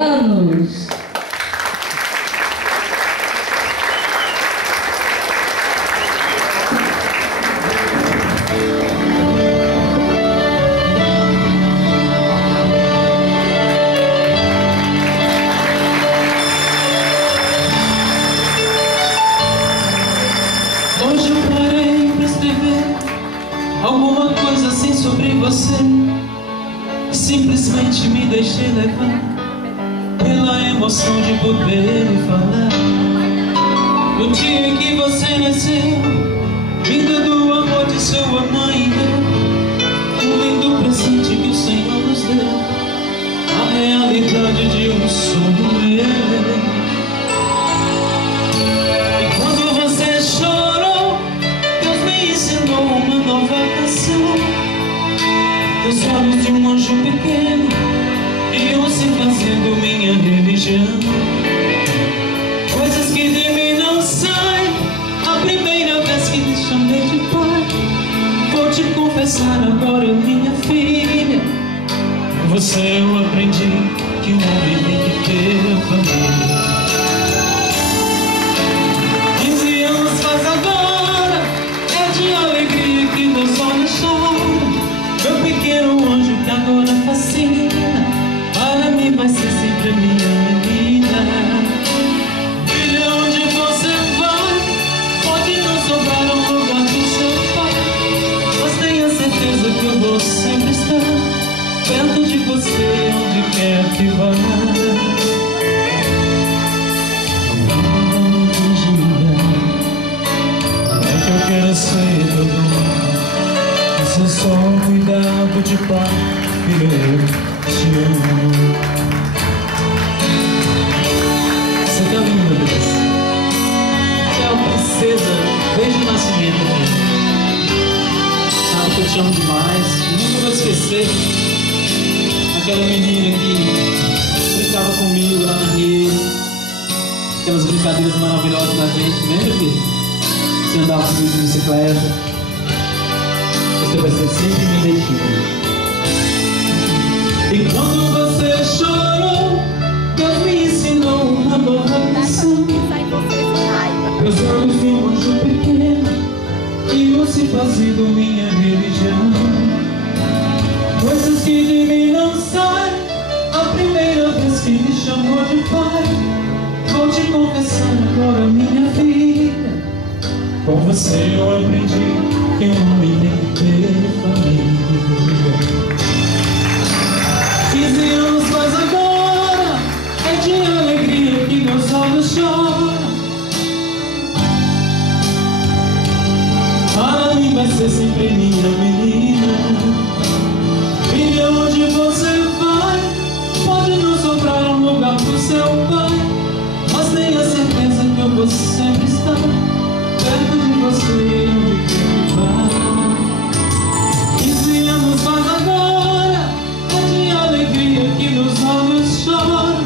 anos. Hoje eu parei pra escrever alguma coisa assim sobre você. Simplesmente me deixei levar pela emoção de poder falar. No dia em que você nasceu, vinda do amor de sua mãe e eu, um lindo presente que o Senhor nos deu, a realidade de um sonho meu. E quando você chorou, Deus me ensinou uma nova canção. Os olhos de um anjo pequeno iam se fazendo minha religião. Coisas que de mim não saem, a primeira vez que te chamei de pai. Vou te confessar agora, minha filha, com você eu aprendi que um homem tem que ter família. 15 anos faz agora, é de alegria que meus olhos choram. Meu pequeno anjo que agora fascina, para mim vai ser sempre minha menina. Filha, onde você vai, pode não sobrar um lugar pro seu pai, mas tenha certeza que eu vou sempre estar perto de você, onde quer que vá. É que eu quero ser todo mundo, isso é só um cuidado de pai, filho, eu te amo. Você tá linda, Deus. Você é uma princesa desde o nascimento, filho. Sabe que eu te amo demais. Nunca vou esquecer aquela menina que brincava comigo lá na rede, aquelas brincadeiras maravilhosas da gente, lembra, filho? Você andava comigo de bicicleta. Você vai ser sempre minha identidade. E quando você chorou, Deus me ensinou uma nova canção. Meus olhos de um anjo pequeno iam se fazendo minha religião. Coisas que de mim não saem, a primeira vez que me chamou de pai. Vou te confessar agora, minha filha, com você eu aprendi que um homem tem que ter família. 15 anos faz agora, é de alegria que meus olhos choram. Para mim vai ser sempre minha menina. Filha, onde você vai, pode não sobrar um lugar pro seu pai, mas tenha certeza que eu vou sempre estar perto de você, onde quer que vá. 15 anos faz agora, é de alegria que meus olhos choram.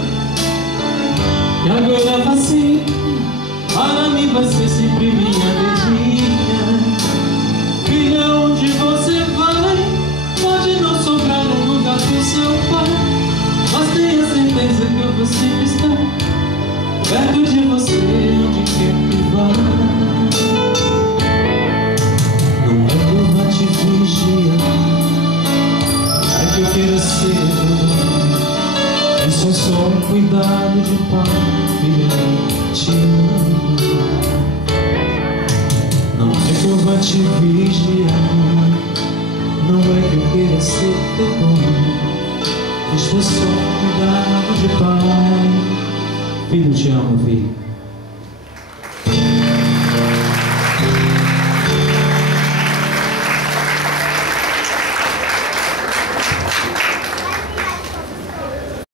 E agora assim, para mim vai ser sempre minha dedinha. Filha, onde você vai, pode não sobrar um lugar pro seu pai, mas tenha certeza que eu vou sempre estar perto de você, onde quer que vá. Não é que eu vá te vigiar, é que eu quero ser teu. Isso é só um cuidado de pai, filha, te amo. Não é que eu vá te vigiar, não é que eu queira ser teu bom. Isso é só um cuidado de pai. Filho, te amo, filho.